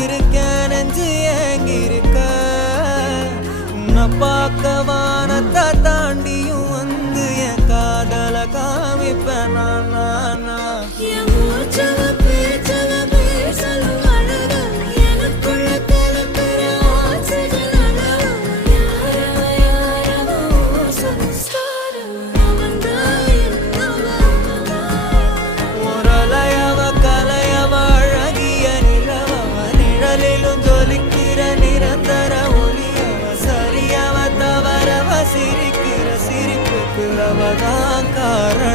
இருக்க நெஞ்சு ஏங்கிருக்க உன்னை பார்க்க வானத்தை தாண்டியும் வந்து என் காதல காமிப்பேன் நான் சிரிக்கிற சிரிப்புக்கு அவதான் காரணம்.